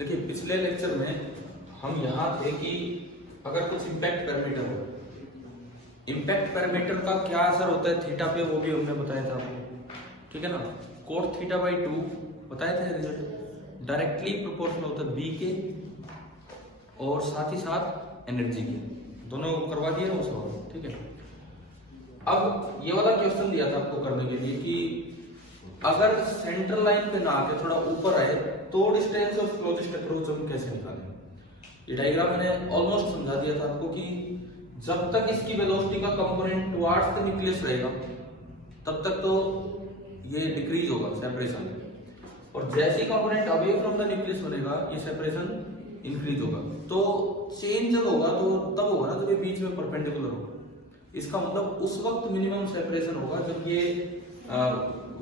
देखिए पिछले लेक्चर में हम यहाँ थे कि अगर कुछ इम्पैक्ट पैरामीटर हो, इम्पैक्ट पैरामीटर का क्या असर होता है थीटा पे, वो भी हमने बताया था आपको, ठीक है ना। कोट थीटा बाई 2 बताया था रिजल्ट डायरेक्टली प्रोपोर्शनल होता है बी के और साथ ही साथ एनर्जी के, दोनों करवा दिए ना सवाल, ठीक है। अब ये वाला क्वेश्चन दिया था आपको करने के लिए कि अगर सेंट्रल लाइन पे ना आके थोड़ा ऊपर आए तो डिस्टेंस ऑफ क्लोजेस्ट अप्रोच हम कैसे निकालें। ये डायग्राम मैंने ऑलमोस्ट समझा दिया था आपको कि जब तक इसकी वेलोसिटी का कंपोनेंट टुवर्ड्स द न्यूक्लियस रहेगा तब तक तो ये डिक्रीज होगा सेपरेशन, और जैसे ही component away from the nucleus बनेगा ये सेपरेशन इंक्रीज होगा। तो चेंज जब होगा तो तब होगा ना जब ये बीच में परपेंडिकुलर होगा। इसका मतलब उस वक्त मिनिमम सेपरेशन होगा जब ये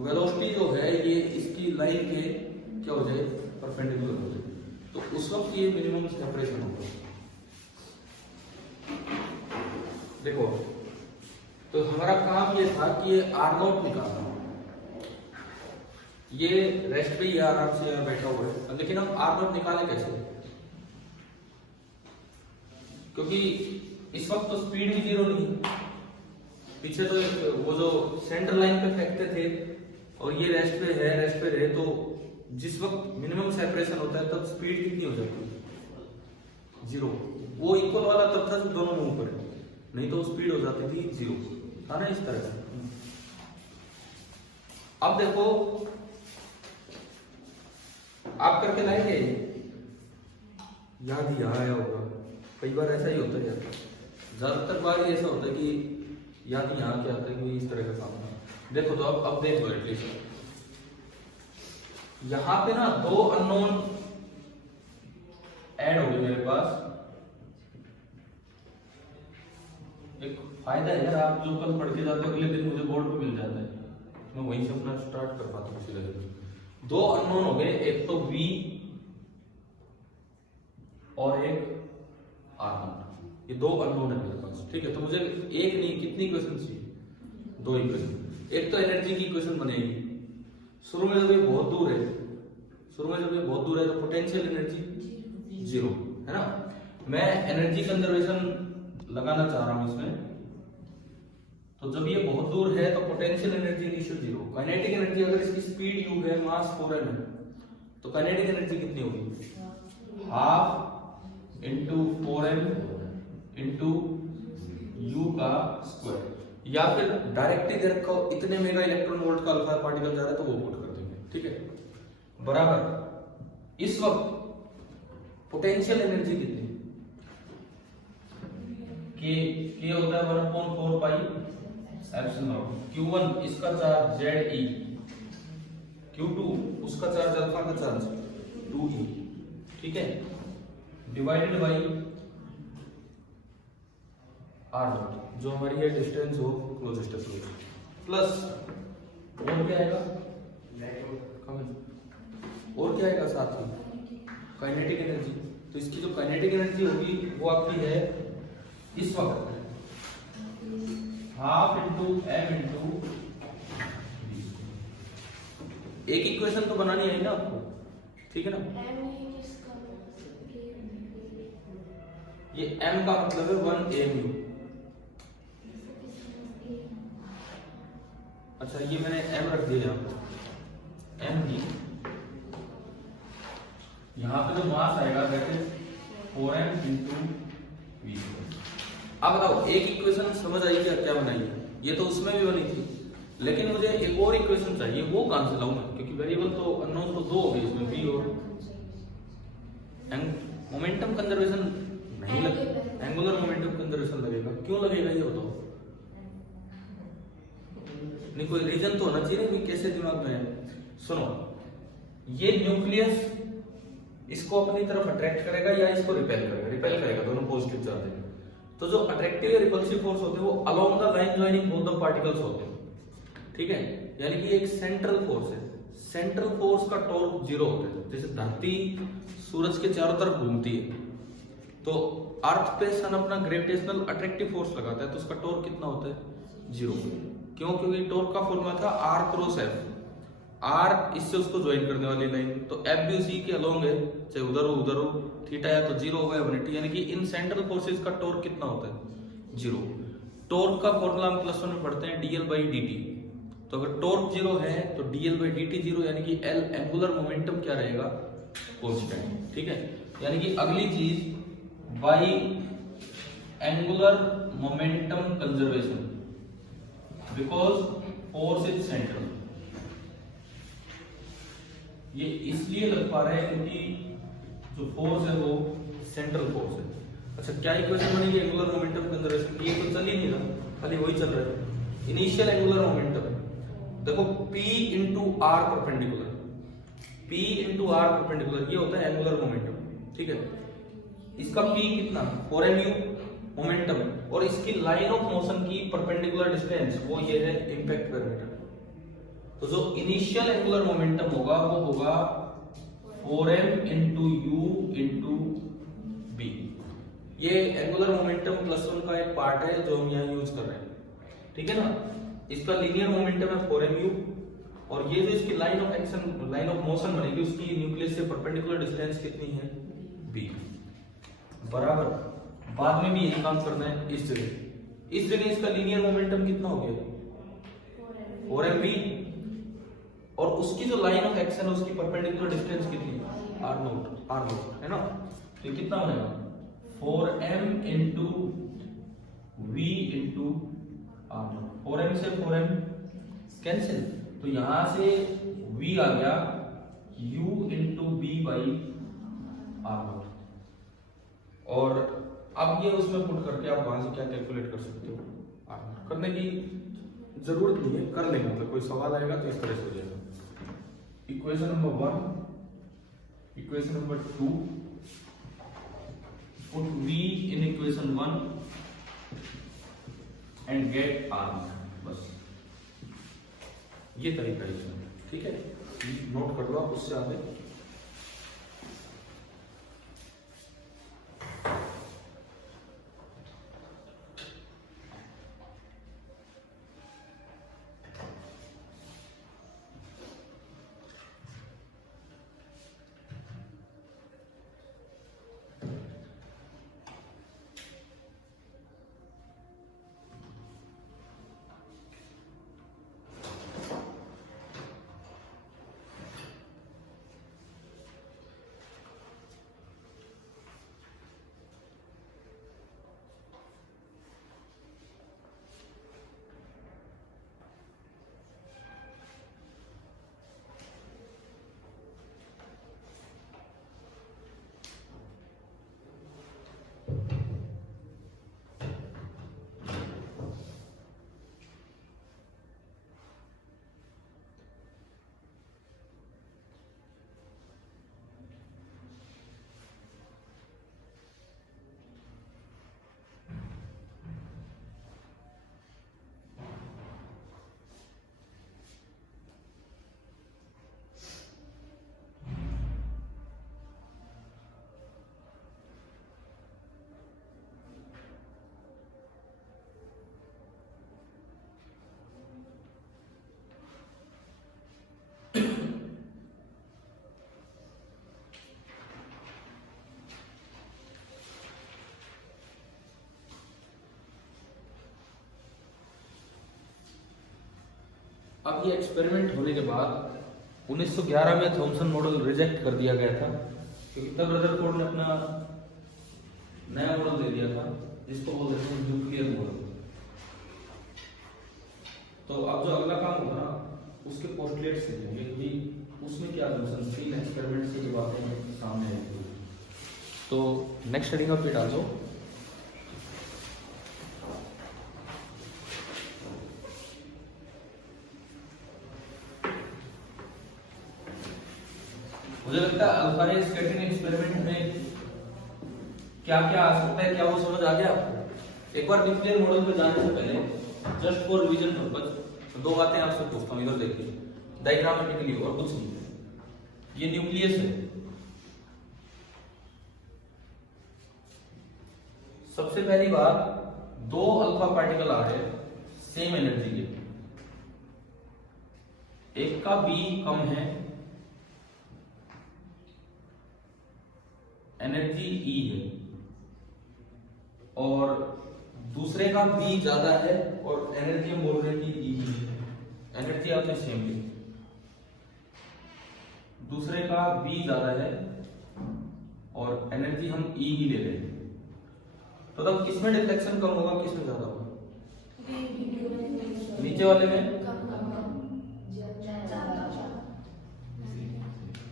वेलोसिटी जो है ये इसकी लाइन के क्या हो जाए, परपेंडिकुलर हो जाए, तो उस वक्त ये मिनिमम सेपरेशन होगा। देखो तो हमारा काम ये था कि ये R0 निकालना, ये रेस्ट पे ही आराम से यहाँ बैठा हुआ है, लेकिन हम R0 निकाले कैसे, क्योंकि इस वक्त तो स्पीड भी जीरो नहीं, पीछे तो वो जो सेंटर लाइन पे फेंकते थे और ये रेस्ट पे है, रेस्ट पे रहे, तो जिस वक्त मिनिमम सेपरेशन होता है तब स्पीड कितनी हो जाती है, जीरो। वो इक्वल वाला तब था जब दोनों मूव करें, नहीं तो स्पीड हो जाती थी जीरो, था ना इस तरह से। अब देखो आप करके लाएंगे, याद ही आया होगा, कई बार ऐसा ही होता है, ज्यादातर बार ऐसा होता है कि याद ही यहाँ क्या आता है कि इस तरह का काम है। देखो तो अब देख लो एटलीस्ट यहाँ पे ना दो अननोन ऐड हो गए मेरे पास। एक फायदा है यार, आप जो कल पढ़ के जाते हो अगले दिन मुझे बोर्ड पे मिल जाता है, मैं वहीं से अपना स्टार्ट कर पाता हूँ सीधे। दो अननोन हो गए, एक तो V और एक R0, ये दो अननोन है मेरे पास, ठीक है। तो मुझे एक नहीं कितनी इक्वेशन चाहिए, दो इक्वेशन। एक तो एनर्जी की इक्वेशन बनेगी, शुरू में जब ये बहुत दूर है, शुरू में जब ये बहुत दूर है तो पोटेंशियल एनर्जी जीरो है ना। मैं एनर्जी कंजर्वेशन लगाना चाह रहा हूं इसमें, तो जब ये बहुत दूर है तो potential energy initial zero. Kinetic energy अगर इसकी स्पीड u है, मास 4m है, तो काइनेटिक एनर्जी कितनी होगी, half into 4m into u का स्क्वायर, या फिर डायरेक्टली दे रखा हो इतने मेगा इलेक्ट्रॉन वोल्ट का अल्फा पार्टिकल जा रहा है तो वो पुट कर देंगे, ठीक है। बराबर इस वक्त पोटेंशियल एनर्जी कितनी, के होता है 1/4 पाई एप्सिलॉन नॉट, q1 इसका चार्ज Ze, q2 उसका चार्ज अल्फा का चार्ज 2e, ठीक है, डिवाइडेड बाई R0 जो हमारी है distance of closest approach, plus और क्या आएगा, और क्या आएगा साथ में काइनेटिक एनर्जी। तो इसकी जो काइनेटिक एनर्जी होगी वो आपकी है इस वक्त हाफ इंटू m इंटू, एक इक्वेशन तो बनानी है ना आपको, ठीक है ना। ये m का मतलब है 1 mu, अच्छा ये मैंने m रख दिया यहाँ पे, m की यहाँ पे जो मास आएगा that is 4m into v। अब बताओ एक इक्वेशन समझ आई क्या, क्या बनाई है, ये तो उसमें भी बनी थी, लेकिन मुझे एक और इक्वेशन चाहिए, वो कहां से लाऊं मैं, क्योंकि वेरिएबल तो अननोन तो दो हो गए इसमें, v और मोमेंटम कंजर्वेशन नहीं लगेगा, एंगुलर मोमेंटम कंजर्वेशन लगेगा, क्यों लगेगा ये बताओ, नहीं कोई रीजन तो होना चाहिए ना, कैसे दिमाग में है। सुनो, ये न्यूक्लियस इसको अपनी तरफ अट्रैक्ट करेगा या इसको रिपेल करेगा, रिपेल करेगा, दोनों पॉजिटिव चार्ज है। तो जो अट्रैक्टिव या रिपल्सिव फोर्स होते हैं वो along the line joining both the particles होते हैं, ठीक है, यानी कि एक सेंट्रल फोर्स है, सेंट्रल फोर्स का टॉर्क जीरो होता है। जैसे धरती सूरज के चारों तरफ घूमती है तो अर्थ पे सन अपना ग्रेविटेशनल अट्रैक्टिव फोर्स लगाता है, तो उसका टॉर्क कितना होता है, जीरो। क्यों, क्योंकि टॉर्क का फॉर्मूला था R क्रॉस F, आर इससे उसको ज्वाइन करने वाली लाइन, तो एफ भी उसी के अलोंग है, चाहे उधर हो, थीटा है तो जीरो होगा 180, यानी कि इन सेंट्रल फोर्सेस का टॉर्क कितना होता है, जीरो। टॉर्क का फॉर्मूला हम +1 में पढ़ते हैं dl/dt, तो अगर टॉर्क जीरो है तो dl/dt जीरो, यानी कि L एंगुलर मोमेंटम क्या रहेगा, कांस्टेंट। ठीक है, यानी कि अगली चीज by angular momentum conservation, because force is central. ये इसलिए लग पा रहा है क्योंकि जो फोर्स है वो सेंट्रल फोर्स है। अच्छा, क्या इक्वेशन बनेगी एंगुलर मोमेंटम कंजर्वेशन की? ये तो चल ही नहीं रहा, खाली वही चल रहा है, इनिशियल एंगुलर मोमेंटम। देखो P into r perpendicular, P into r perpendicular, ये होता है एंगुलर मोमेंटम। ठीक है, इसका P कितना, 4mu मोमेंटम, और इसकी लाइन ऑफ मोशन की परपेंडिकुलर डिस्टेंस वो ये है इंपैक्ट पैरामीटर। तो जो इनिशियल एंगुलर मोमेंटम होगा वो होगा 4m into u into b. ये एंगुलर मोमेंटम +1 का एक पार्ट है जो हम यहाँ यूज कर रहे हैं। ठीक है ना, इसका लीनियर मोमेंटम है 4mu, और ये जो इसकी line of action, line of motion बनेगी, उसकी न्यूक्लियस से परपेंडिकुलर डिस्टेंस कितनी है, b बराबर। बाद में भी यही काम करना है। इस जगह इसका लीनियर मोमेंटम कितना हो गया, 4mv, और उसकी जो लाइन ऑफ एक्शन है उसकी परपेंडिकुलर डिस्टेंस कितनी है, r0 है ना। तो कितना बनेगा 4m into v into r0, 4m से 4m कैंसिल, तो यहां से v आ गया u into b by r0, और अब ये उसमें पुट करके आप वहां से क्या कैलकुलेट कर सकते हो, r0 करने की जरूरत नहीं है, कर लेंगे, मतलब कोई सवाल आएगा तो इस तरह से हो जाएगा। Equation number 1, equation number 2, put v in equation 1 and get r, बस ये तरीका है इसमें। ठीक है, नोट कर लो आप, उससे आगे अब ये एक्सपेरिमेंट होने के बाद 1911 में थॉमसन मॉडल रिजेक्ट कर दिया गया था, क्योंकि तब रदरफोर्ड ने अपना नया मॉडल दे दिया था जिसको बोलते हैं न्यूक्लियर मॉडल। तो अब जो अगला काम होगा ना उसके पोस्टलेट्स देंगे कि उसमें क्या तीन एक्सपेरिमेंट से जो बातें सामने आएंगी। तो नेक्स्ट हेडिंग आप पे डाल दो। मुझे लगता है अल्फा रे स्कैटरिंग एक्सपेरिमेंट में क्या क्या आ सकता है, क्या वो समझ आ गया आपको? एक बार न्यूक्लियर मॉडल पे जाने से पहले जस्ट फॉर रिवीजन पर्पस दो बातें आपसे पूछता हूँ, इधर देखिए डायग्रामेटिकली और कुछ नहीं। ये न्यूक्लियस है, सबसे पहली बात दो अल्फा पार्टिकल आ रहे हैं सेम एनर्जी के, एक का बी कम है, एनर्जी ई है, और दूसरे का बी ज्यादा है और एनर्जी हम बोल रहे हैं कि ई है। एनर्जी आपने सेम ली, दूसरे का बी ज्यादा है और एनर्जी हम ई ही ले रहे हैं, तो तब किसमें डिफ्लेक्शन कम होगा, किसमें ज्यादा होगा? नीचे वाले में,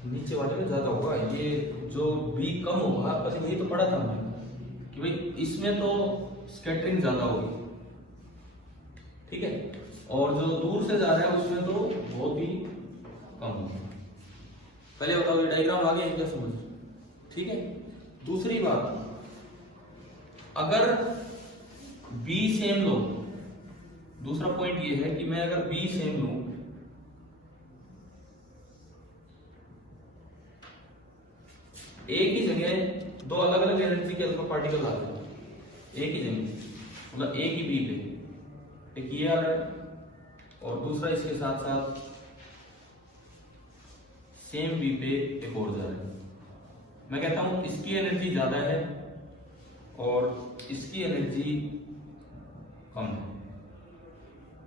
नीचे वाले में ज्यादा होगा। ये जो बी कम होगा, पता यही तो पढ़ा था हमने कि भाई इसमें तो स्कैटरिंग ज्यादा होगी, ठीक है, और जो दूर से जा रहा है उसमें तो बहुत ही कम होगा। पहले बताओ ये डायग्राम आ गया क्या समझ? ठीक है। दूसरी बात, अगर बी सेम लो, दूसरा पॉइंट ये है कि मैं अगर बी सेम लूं, एक ही जगह दो अलग अलग एनर्जी के अल्फा पार्टिकल आ रहे हैं, एक ही जगह, मतलब एक ही बी पे, एक ये आ रहा है और दूसरा इसके साथ साथ सेम बी पे एक और जा रहा है। मैं कहता हूं इसकी एनर्जी ज्यादा है और इसकी एनर्जी कम है।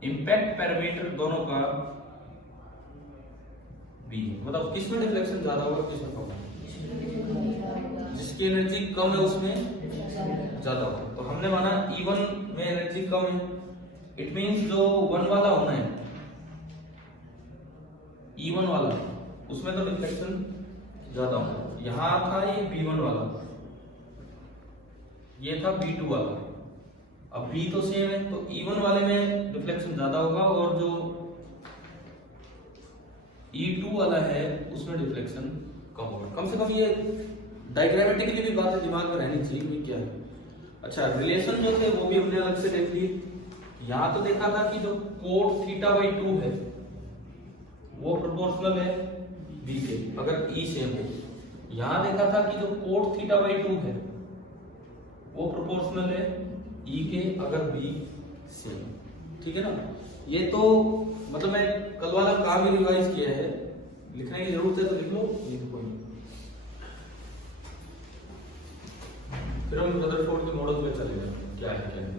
इंपैक्ट पैरामीटर दोनों का बी है, मतलब किसमें डिफ्लेक्शन ज्यादा होगा, किसमें कम होगा? जिसकी एनर्जी कम है उसमें ज्यादा होगा। तो हमने माना E1 में एनर्जी कम है, इट मींस जो 1 वाला होना है, E1 वाला, उसमें तो डिफ्लेक्शन ज्यादा होगा। यहां था ये B1 वाला, ये था B2 वाला, अब B तो सेम है, तो E1 वाले में डिफ्लेक्शन ज्यादा होगा और जो E2 वाला है उसमें डिफ्लेक्शन कम होगा। कम से कम ये डायग्रामेटिकली भी बात दिमाग में रहनी चाहिए कि क्या है। अच्छा, रिलेशन जो थे वो भी हमने अलग से देख लिए। यहां तो देखा था कि जो कोट θ/2 है वो प्रोपोर्शनल है बी के, अगर ई सेम हो। यहां देखा था कि जो कोट θ/2 है वो प्रोपोर्शनल है ई के, अगर बी सेम। ठीक है ना? ये तो मतलब मैं कल वाला काम ही रिवाइज किया है, लिखने की जरूरत है तो लिख लो, नहीं तो कोई नहीं। फिर हम रदरफोर्ड के मॉडल पे चले जाएंगे, क्या है क्या नहीं।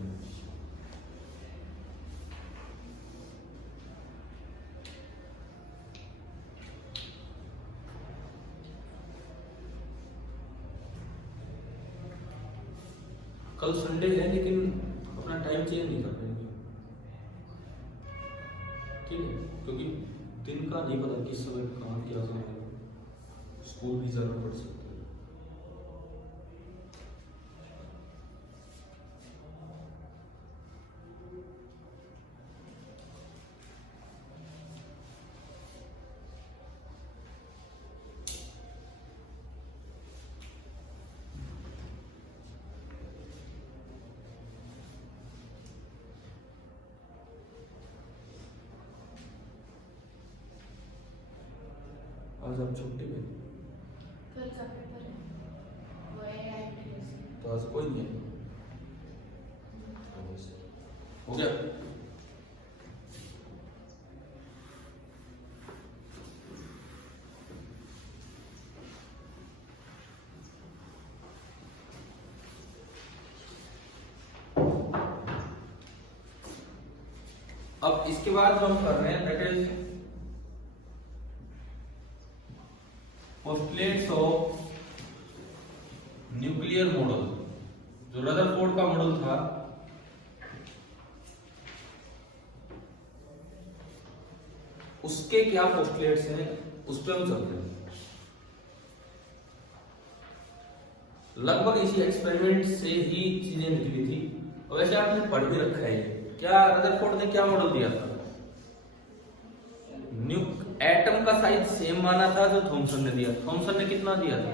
कल संडे है लेकिन अपना टाइम चेंज नहीं कर पाएंगे, ठीक है, क्योंकि दिन का नहीं पता किस समय कहाँ क्या समय है, स्कूल भी जाना पड़ सकता है। आज आप छुट्टी में, कल का पेपर है, वो है तो आज कोई नहीं है, हो गया। अब इसके बाद जो हम कर रहे हैं that is postulates of nuclear model. जो रदरफोर्ड का मॉडल था उसके क्या पोस्टुलेट्स हैं उस पर हम चलते हैं। लगभग इसी एक्सपेरिमेंट से ही चीजें निकली थी, और वैसे आपने पढ़ भी रखा है। क्या रदरफोर्ड ने क्या मॉडल दिया था? एटम का साइज सेम माना था जो थॉमसन ने दिया। थॉमसन ने कितना दिया था?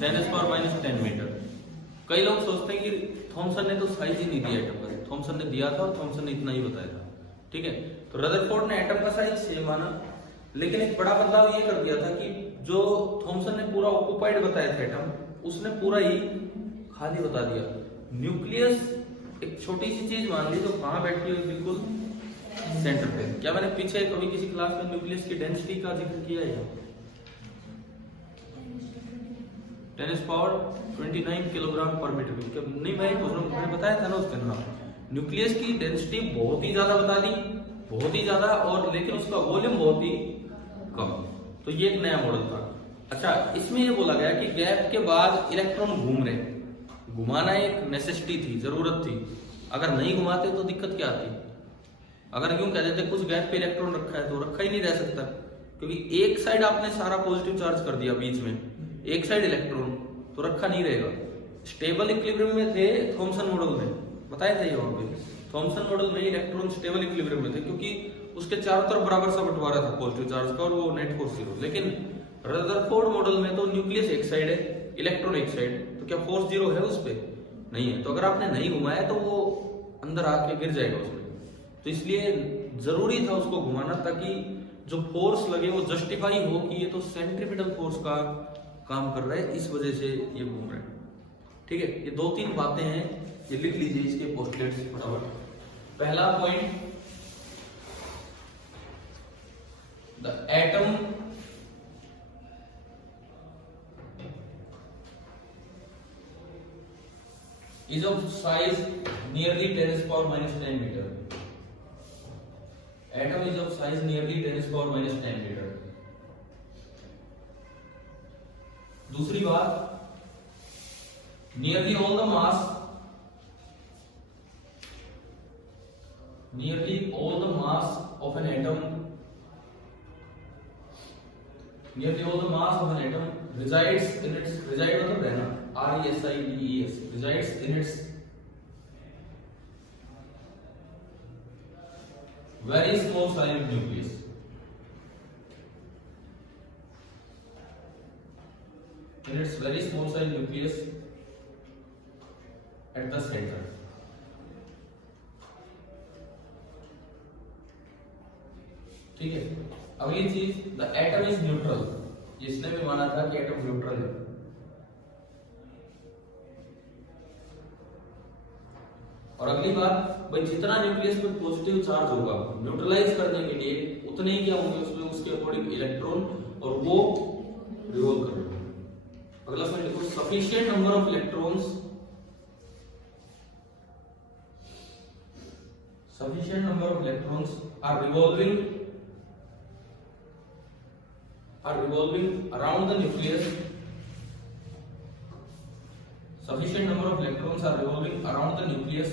10⁻⁻10 मीटर। कई लोग सोचते हैं कि थॉमसन ने तो साइज ही नहीं दिया एटम का, थॉमसन ने दिया था और थॉमसन ने इतना ही बताया था, ठीक है। तो रदरफोर्ड ने एटम का साइज सेम माना, लेकिन एक बड़ा बदलाव ये कर दिया था कि जो थॉमसन ने पूरा ऑक्युपाइड बताया था एटम, उसने पूरा ही खाली बता दिया। न्यूक्लियस एक छोटी सी चीज मान ली जो कहां बैठी हुई, बिल्कुल सेंटर पे। क्या मैंने पीछे कभी किसी क्लास में न्यूक्लियस की डेंसिटी का जिक्र किया है? 10⁻29 किलोग्राम पर मीटर क्यूब। नहीं, मैं पूछ रहा हूँ, मैंने बताया था ना उस दिन। हाँ, न्यूक्लियस की डेंसिटी बहुत ही ज्यादा बता दी, बहुत ही ज्यादा, और लेकिन उसका वॉल्यूम बहुत ही कम। तो ये एक नया मॉडल था। अच्छा, इसमें ये बोला गया कि गैप के बाद इलेक्ट्रॉन घूम रहे, घुमाना एक नेसेसिटी थी, जरूरत थी। अगर नहीं घुमाते तो दिक्कत क्या आती? अगर यूं कह देते कुछ गैप पे इलेक्ट्रॉन रखा है तो रखा ही नहीं रह सकता, क्योंकि एक साइड आपने सारा पॉजिटिव चार्ज कर दिया, बीच में एक साइड इलेक्ट्रॉन, तो रखा नहीं रहेगा। स्टेबल इक्विलिब्रियम में थे थॉमसन मॉडल में, बताया था ये वहां पे। थॉमसन मॉडल में इलेक्ट्रॉन स्टेबल इक्विलिब्रियम में थे, क्योंकि उसके चारों तरफ बराबर सा बंटवारा था पॉजिटिव चार्ज का, और वो नेट फोर्स 0। लेकिन रदरफोर्ड मॉडल में तो न्यूक्लियस एक साइड है, इलेक्ट्रॉन एक साइड, तो क्या फोर्स 0 है उस पे? नहीं है। तो अगर आपने नहीं घुमाया तो वो अंदर आके गिर जाएगा उसमें। तो इसलिए जरूरी था उसको घुमाना, ताकि जो फोर्स लगे वो जस्टिफाई हो कि ये तो सेंट्रीपिटल फोर्स का काम कर रहा है, इस वजह से ये घूम रहा है। ठीक है, ये 2-3 बातें हैं, ये लिख लीजिए इसके पोस्टलेट्स फटाफट। पहला point, the atom is of size nearly 10⁻⁻10 meter. Atom is of size nearly 10⁻⁻10 meter. दूसरी बात, nearly all the mass of an atom, nearly all the mass of an atom resides in its, reside मतलब रहना, RESIDES, resides in its very small silent nucleus. In its very small silent nucleus at the center. ठीक है, अगली चीज, the atom is neutral. इसने भी माना था कि एटम न्यूट्रल है। और अगली बात, भाई जितना न्यूक्लियस में पॉजिटिव चार्ज होगा न्यूट्रलाइज करने के लिए, उतने ही क्या होंगे उसमें, उसके अकॉर्डिंग इलेक्ट्रॉन, और वो रिवॉल्व कर रहे हैं। अगला पॉइंट देखो, sufficient number of electrons, sufficient number of electrons are revolving around the nucleus. Sufficient number of electrons are revolving around the nucleus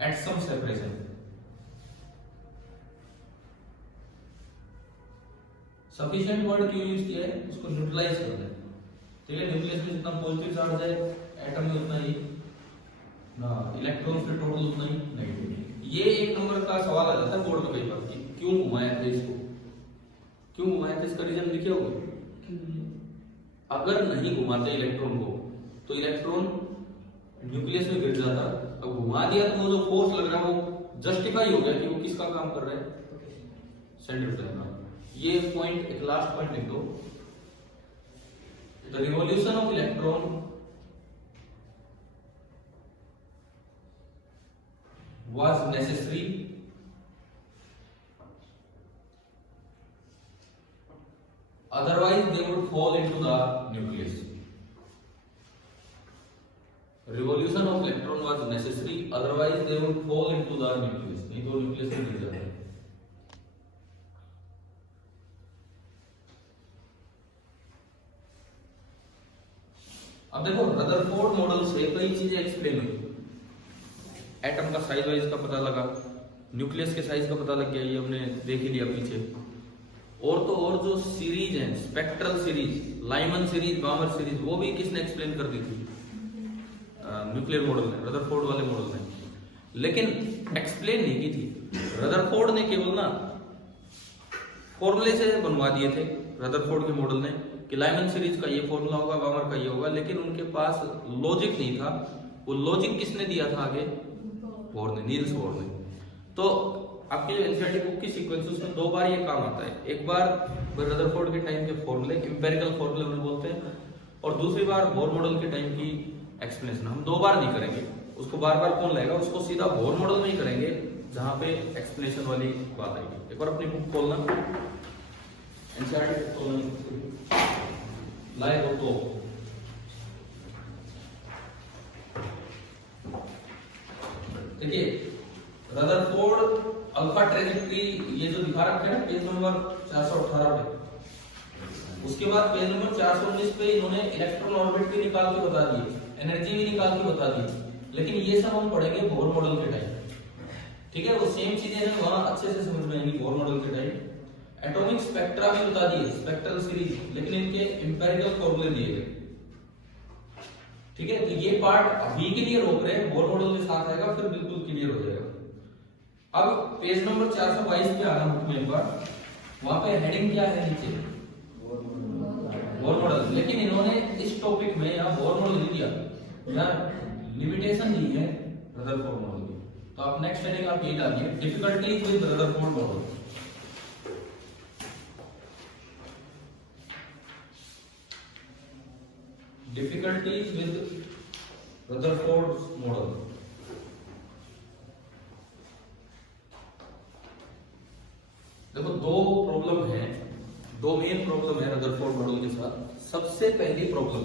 at some separation. Sufficient word क्यों use किया है? उसको न्यूट्रलाइज करना है। ठीक है, न्यूक्लियस में जितना पॉजिटिव चार्ज है, एटम में उतना ही ना, इलेक्ट्रॉन्स पे टोटल उतना ही नेगेटिव। ये एक नंबर का सवाल आ जाता है बोर्ड में कई बार कि क्यों घुमाया था इसको, क्यों घुमाया था, इसका रीजन लिखे होगा। अगर नहीं घुमाते इलेक्ट्रॉन को तो इलेक्ट्रॉन न्यूक्लियस में गिर जाता। अब घुमा दिया तो वो जो फोर्स लग रहा है वो जस्टिफाई हो गया कि वो किसका काम कर रहा है, सेंट्रीफ्यूगल का। ये पॉइंट, एक लास्ट पॉइंट लिख दो, the revolution of electron was necessary otherwise they would fall into the nucleus. Revolution of electron was necessary otherwise they would fall into the nucleus. नहीं तो न्यूक्लियस में गिर जाते हैं। अब देखो, रदरफोर्ड मॉडल से कई चीजें एक्सप्लेन हुई। एटम का साइज वाइज का पता लगा, न्यूक्लियस के साइज का पता लग गया, ये हमने देख ही लिया पीछे। और तो और जो सीरीज है, spectral series, Lyman series, बामर series, वो भी किसने एक्सप्लेन कर दी थी? न्यूक्लियर मॉडल ने, रदरफोर्ड वाले मॉडल ने। लेकिन एक्सप्लेन नहीं की थी। रदरफोर्ड ने केवल ना फॉर्मूले से बनवा दिए थे, रदरफोर्ड के मॉडल ने, कि लाइमन सीरीज का ये फॉर्मूला होगा, बामर का ये होगा, लेकिन उनके पास लॉजिक नहीं था। वो लॉजिक किसने दिया था आगे? बोर ने, नील्स बोर ने। तो आपकी जो एनसीईआरटी बुक की सीक्वेंस है उसमें 2 बार ये काम आता है। एक बार रदरफोर्ड के टाइम के फॉर्मूले, इंपेरिकल फॉर्मूले उन्हें बोलते हैं, और दूसरी बार बोर मॉडल के टाइम की एक्सप्लेनेशन। हम 2 बार नहीं करेंगे, उसको बार बार कौन लाएगा, उसको सीधा बोर मॉडल में ही करेंगे, जहां पे एक्सप्लेनेशन वाली बात आएगी। एक बार अपनी बुक खोलना, एनसीईआरटी खोलना, लाए हो तो देखिए रदरफोर्ड अल्फा ट्रेजेक्टरी ये जो दिखा रखा है ना पेज नंबर 418 पे, उसके बाद पेज नंबर 419 पे इन्होंने इलेक्ट्रॉन ऑर्बिट भी निकाल के बता दिए, एनर्जी भी निकाल के बता दी, लेकिन ये सब हम पढ़ेंगे बोर मॉडल के टाइम। ठीक है, वो सेम चीजें हैं वहां अच्छे से समझ में आएंगी बोर मॉडल के टाइम। एटॉमिक स्पेक्ट्रा भी बता दिए, स्पेक्ट्रल सीरीज, लेकिन इनके एम्पिरिकल फॉर्मूले दिए गए। ठीक है, तो ये पार्ट अभी के लिए रोक रहे हैं, बोर मॉडल के साथ आएगा फिर बिल्कुल क्लियर हो जाएगा। अब पेज नंबर 422 पे आना बुक में एक बार, वहां पे हेडिंग क्या है नीचे, बोर मॉडल, लेकिन इन्होंने इस टॉपिक में यहाँ बोर मॉडल नहीं दिया, यहाँ लिमिटेशन दी है रदरफोर्ड मॉडल की। तो आप नेक्स्ट हेडिंग आप ये डालिए, difficulties with Rutherford model. Difficulties with Rutherford model. देखो दो प्रॉब्लम है, दो मेन प्रॉब्लम है रदरफोर्ड मॉडल के साथ। सबसे पहली प्रॉब्लम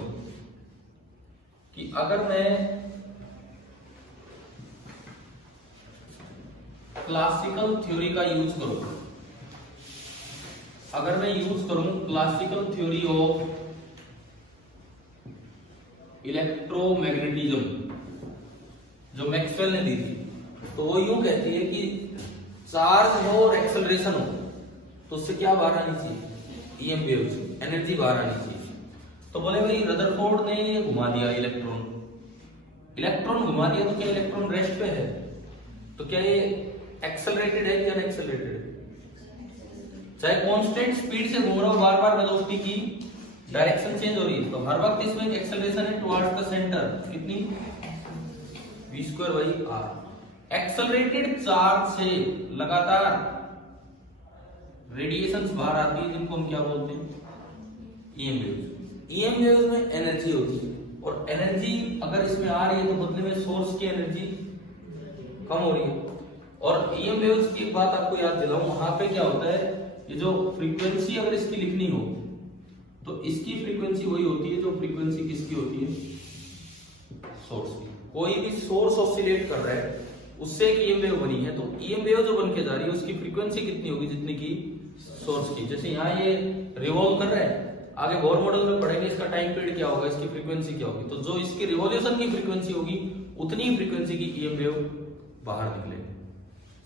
कि अगर मैं क्लासिकल थ्योरी का यूज करूं, अगर मैं यूज करूं क्लासिकल थ्योरी ऑफ इलेक्ट्रोमैग्नेटिज्म जो मैक्सवेल ने दी थी, तो वो यूं कहती है कि चार्ज हो और एक्सेलरेशन हो तो उससे क्या बाहर आनी चाहिए, ईएम वेव्स, एनर्जी बाहर आनी चाहिए। तो बोले भाई रदरफोर्ड ने घुमा दिया इलेक्ट्रॉन, इलेक्ट्रॉन घुमा दिया तो क्या इलेक्ट्रॉन रेस्ट पे है, तो क्या ये एक्सेलरेटेड है या अनएक्सेलरेटेड है? चाहे कांस्टेंट स्पीड से घूम रहा हो, बार बार वेलोसिटी की डायरेक्शन चेंज हो रही है, तो हर वक्त इसमें एक एक्सेलरेशन है टुवर्ड्स द सेंटर, कितनी v²/r। एक्सेलरेटेड चार्ज से लगातार रेडिएशंस बाहर आती है जिनको हम क्या बोलते हैं, ईएम वेव्स। ईएम वेव्स में एनर्जी होती है, और एनर्जी अगर इसमें आ रही है तो बदले में सोर्स की एनर्जी कम हो रही है। और ईएम वेव्स की बात आपको याद दिलाऊं, वहां पे क्या होता है, ये जो फ्रीक्वेंसी अगर इसकी लिखनी हो तो इसकी फ्रीक्वेंसी वही होती है जो फ्रीक्वेंसी किसकी होती है, सोर्स की। कोई भी सोर्स ऑसिलेट कर रहा है उससे एक ईएम वेव बनी है, तो ईएम वेव जो बन के जा रही है उसकी फ्रीक्वेंसी कितनी होगी, जितनी की सोर्स की। जैसे यहाँ ये रिवॉल्व कर रहा है, आगे बोर मॉडल में पढ़ेंगे इसका टाइम पीरियड क्या होगा, इसकी फ्रीक्वेंसी क्या होगी, तो जो इसकी रिवॉल्यूशन की फ्रीक्वेंसी होगी उतनी ही फ्रीक्वेंसी की ईएम वेव बाहर निकलेगी।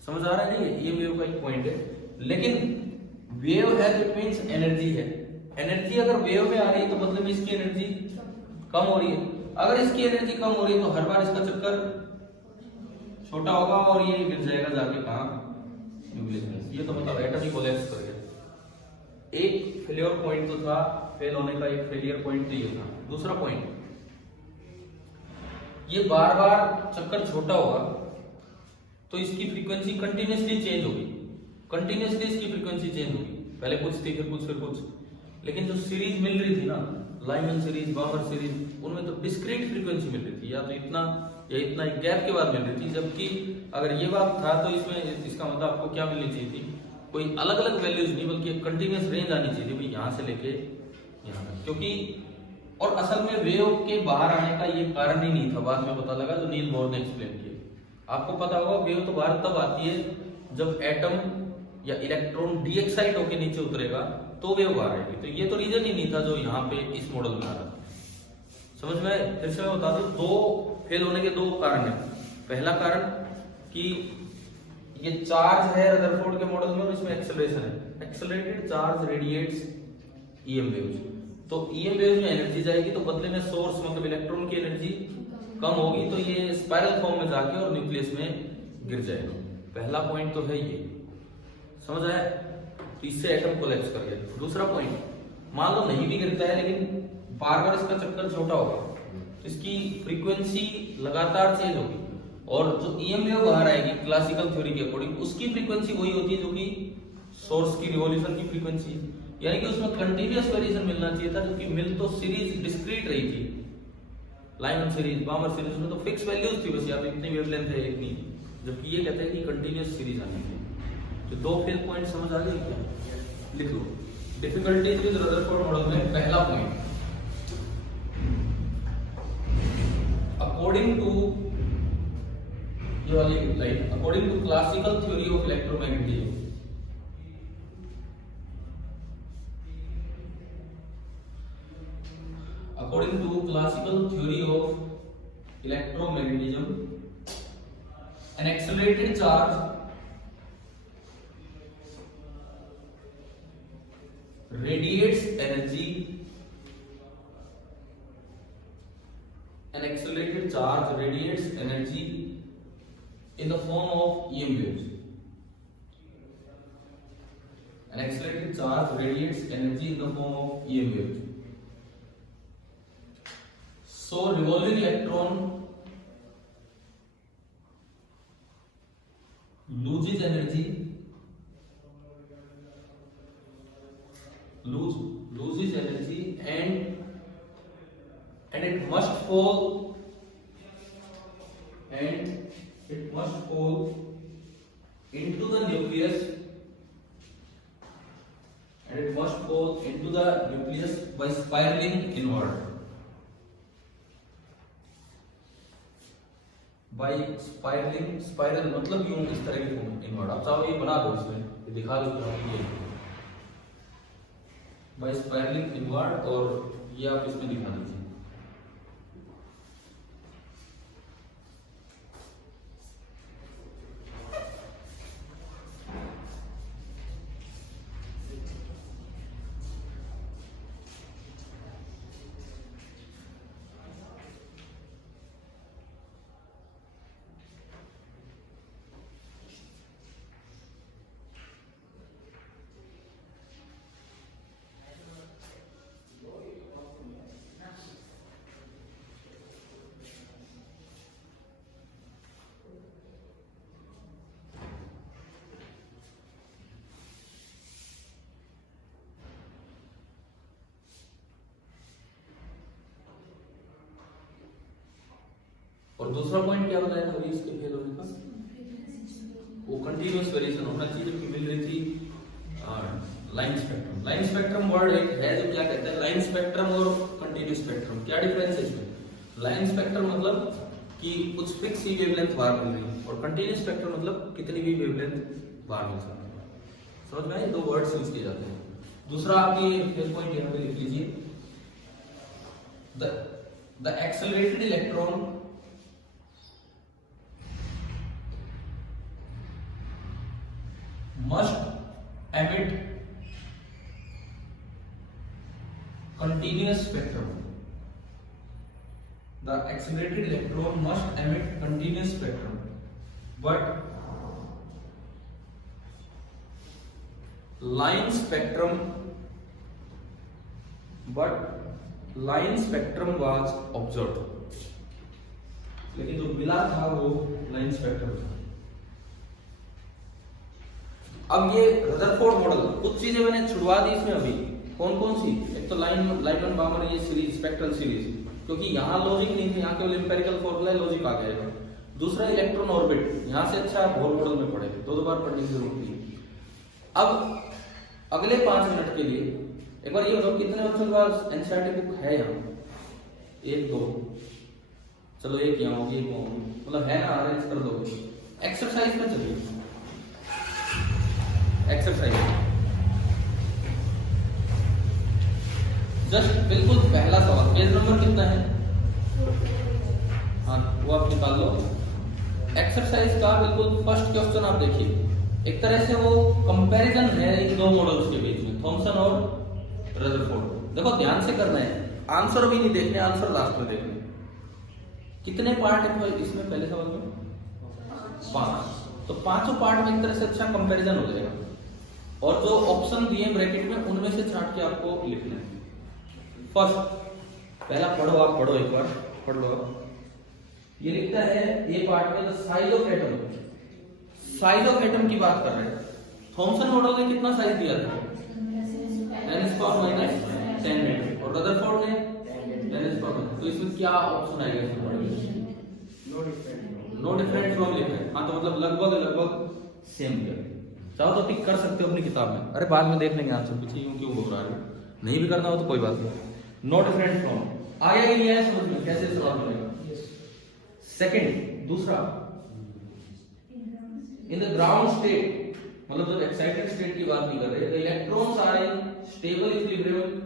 समझ आ रहा है? नहीं, ईएम वेव का एक पॉइंट है, लेकिन वेव है तो इट मींस एनर्जी है। एनर्जी अगर वेव में आ रही है तो मतलब इसकी एनर्जी कम हो रही है। अगर इसकी एनर्जी कम हो रही है तो हर बार इसका चक्कर छोटा होगा और ये गिर जाएगा जाके कहां, न्यूक्लियस में। ये तो मतलब एटम ही कोलैप्स कर गया। एक फेलियर पॉइंट तो था, फेल होने का एक फेलियर पॉइंट तो ये था। दूसरा पॉइंट, ये बार बार चक्कर छोटा होगा तो इसकी फ्रीक्वेंसी कंटिन्यूअसली चेंज होगी, कंटिन्यूअसली इसकी फ्रीक्वेंसी चेंज होगी, पहले कुछ थी फिर कुछ। लेकिन जो सीरीज मिल रही थी ना, लाइमन सीरीज, बामर सीरीज, उनमें तो डिस्क्रीट फ्रीक्वेंसी मिल रही थी, या तो इतना या इतना एक गैप के बाद मिल रही थी। जबकि अगर ये बात था तो इसमें इसका मतलब आपको क्या मिलनी चाहिए थी, कोई अलग अलग वैल्यूज नहीं बल्कि एक कंटिन्यूअस रेंज आनी चाहिए थी भाई, यहाँ से लेके यहाँ तक। क्योंकि और असल में वेव के बाहर आने का ये कारण ही नहीं था, बाद में पता लगा, जो नील बोर ने एक्सप्लेन किया। आपको पता होगा वेव तो बाहर तब आती है जब एटम या इलेक्ट्रॉन डी एक्साइट होकर नीचे उतरेगा तो वेव बाहर आएगी। तो ये तो रीजन ही नहीं था जो यहाँ पे इस मॉडल में आ रहा था। समझ में? फिर से मैं बता दूं, दो फेल होने के दो कारण है। पहला कारण कि ये चार्ज है रदरफोर्ड के मॉडल में और इसमें एक्सेलरेशन है, accelerated charge radiates EM waves. तो ईएम वेव्स में एनर्जी जाएगी तो बदले में सोर्स मतलब इलेक्ट्रॉन की एनर्जी कम होगी, तो ये स्पाइरल फॉर्म में जाके और न्यूक्लियस में गिर जाएगा। पहला पॉइंट तो है ये, समझ आया? तो इससे एटम कोलैप्स कर गया। दूसरा पॉइंट, मान लो नहीं भी गिरता है लेकिन बार बार इसका चक्कर छोटा होगा तो इसकी फ्रीक्वेंसी लगातार चेंज होगी, और जो ईएम वेव बाहर आएगी क्लासिकल थ्योरी के अकॉर्डिंग उसकी फ्रीक्वेंसी वही होती है जो कि सोर्स की रिवॉल्यूशन की फ्रीक्वेंसी है। यानी कि उसमें कंटिन्यूअस वेरिएशन मिलना चाहिए था, जो कि मिल तो सीरीज डिस्क्रीट रही थी, लाइमन सीरीज, बामर सीरीज में तो फिक्स वैल्यूज थी, बस यहाँ पे इतनी वेवलेंथ है इतनी। जबकि ये कहते हैं कि कंटिन्यूस सीरीज आनी चाहिए। तो दो फेल पॉइंट समझ आ गए क्या? लिख लो। डिफिकल्टीज विद रदरफोर्ड मॉडल में पहला पॉइंट, अकॉर्डिंग टू, ये वाली line, according to classical theory of electromagnetism, according to classical theory of electromagnetism, an accelerated charge radiates energy, an accelerated charge radiates energy in the form of EM waves. An accelerated charge radiates energy in the form of EM waves. So revolving electron loses energy, and it must fall into the nucleus, by spiraling inward. By spiralling, spiral मतलब यूं इस तरह की form inward. आप चाहो ये बना दो, इसमें ये दिखा दो क्या ये बाई स्पाइरलिंग इनवर्ड, और ये आप इसमें दिखा दीजिए। और दूसरा पॉइंट क्या बताया था इसके फेल होने का? वो कंटीन्यूअस वेरिएशन होना चाहिए, जबकि मिल रही थी line spectrum. Line spectrum word एक है जो क्या कहते हैं, लाइन स्पेक्ट्रम और कंटीन्यूअस स्पेक्ट्रम क्या डिफरेंस है इसमें? लाइन स्पेक्ट्रम मतलब कि कुछ फिक्स ही वेवलेंथ बाहर मिल रही है, और कंटीन्यूअस स्पेक्ट्रम मतलब कितनी भी वेवलेंथ बाहर मिल सकती है। समझ में आए? दो वर्ड्स यूज किए जाते हैं। दूसरा आप ये फेल पॉइंट यहाँ पे लिख लीजिए, the accelerated electron must emit continuous spectrum. The accelerated electron must emit continuous spectrum, but line spectrum was observed. लेकिन जो मिला था वो लाइन स्पेक्ट्रम था। अब ये रदरफोर्ड मॉडल, कुछ चीजें मैंने छुड़वा दी इसमें अभी। कौन कौन सी? एक तो लाइमन बामर ये सीरीज, स्पेक्ट्रल सीरीज, क्योंकि यहाँ लॉजिक नहीं है, यहाँ केवल एम्पिरिकल फॉर्मूला है, लॉजिक आ जाएगा। दूसरा इलेक्ट्रॉन ऑर्बिट, यहाँ से अच्छा बोर मॉडल में पढ़े, दो बार पढ़ने की जरूरत नहीं। अब अगले 5 मिनट के लिए एक बार ये बताओ कितने बच्चों के पास एनसीईआरटी बुक है यहाँ? 1 2, चलो एक यहाँ होगी, एक मतलब है ना, अरेंज कर दोगे। एक्सरसाइज में चलिए, एक्सरसाइज जस्ट बिल्कुल पहला सवाल, पेज नंबर कितना है? हाँ वो आप निकाल लो। एक्सरसाइज का बिल्कुल फर्स्ट क्वेश्चन आप देखिए। एक तरह से वो कंपैरिजन है इन दो मॉडल्स के बीच में, थॉमसन और रदरफोर्ड। देखो ध्यान से करना है, आंसर भी नहीं देखने, आंसर लास्ट में देखने। कितने पार्ट है इसमें पहले सवाल में? 5। तो पांचों पार्ट में एक तरह से अच्छा कंपैरिजन हो जाएगा, और जो ऑप्शन दिए ब्रैकेट में उनमें से छांट के आपको लिखना है। फर्स्ट पहला पढ़ो, आप पढ़ो, एक बार पढ़ लो। ये लिखता है ए पार्ट में, the size of atom, size of atom की बात कर रहे हैं। थॉमसन मॉडल ने कितना साइज दिया था? 10⁻⁻10 मीटर, और रदरफोर्ड ने 10⁻⁻। तो इसमें क्या ऑप्शन आएगा? नो डिफरेंट फ्रॉम लिखा है, हाँ तो मतलब लगभग लगभग सेम लिखा है। चाहो तो टिक कर सकते हो अपनी किताब में, अरे बाद में देख लेंगे आंसर, पीछे क्यों घबरा रहे हो, नहीं भी करना हो तो कोई बात नहीं। नो डिफरेंट फ्रॉम आया कि नहीं आया समझ में, कैसे सवाल बनेगा। सेकंड दूसरा, इन द ग्राउंड स्टेट, मतलब जब एक्साइटेड स्टेट की बात नहीं कर रहे, the electrons are in stable equilibrium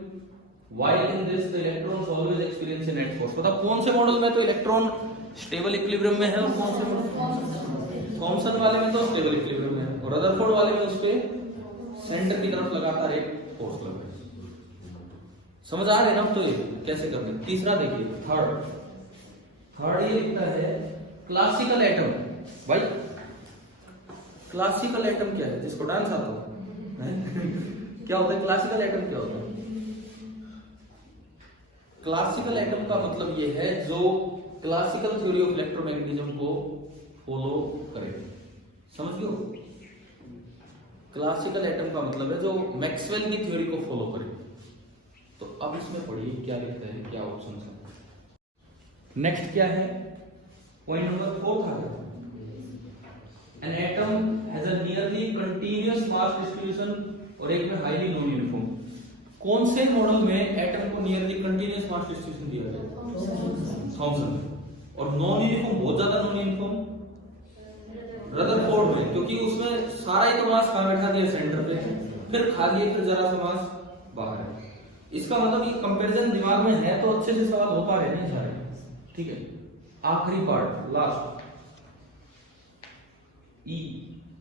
while in this the electrons always experience a net force. मतलब कौन से मॉडल में तो इलेक्ट्रॉन स्टेबल इक्विलिब्रियम में है और कौन से थॉमसन वाले में तो स्टेबल इक्विलिब्रियम में है, और रदरफोर्ड वाले में उसके सेंटर की तरफ लगातार एक फोर्स लग रहा है। समझ आ रहे ना तो ये कैसे करते हैं। तीसरा देखिए, थर्ड ये लिखता है क्लासिकल एटम। भाई क्लासिकल एटम क्या है, जिसको डांस आता है क्या होता है क्लासिकल एटम, क्या होता है क्लासिकल एटम का मतलब ये है जो क्लासिकल थ्योरी ऑफ इलेक्ट्रोमैग्नेटिज्म को फॉलो करे। समझ लो, क्लासिकल एटम का मतलब है जो मैक्सवेल की थ्योरी को फॉलो करे। तो अब इसमें पढ़िए क्या लिखता है, क्या ऑप्शन है। नेक्स्ट क्या है, पॉइंट नंबर 4 था, an atom has a nearly continuous mass distribution, और एक में हाईली नॉन यूनिफॉर्म। कौन से मॉडल में एटम को नियरली कंटीन्यूअस मास डिस्ट्रीब्यूशन दिया गया, थॉमसन। और नॉन यूनिफॉर्म, बहुत ज्यादा नॉन यूनिफॉर्म रदरफोर्ड में, क्योंकि उसमें सारा ही तो मास कहां बैठा दिया, सेंटर पे, फिर खा लिए, फिर जरा सा मास बाहर है। इसका मतलब ये कंपैरिजन दिमाग में है तो अच्छे से सवाल हो पा रहे हैं सारे, ठीक है। आखिरी part last, e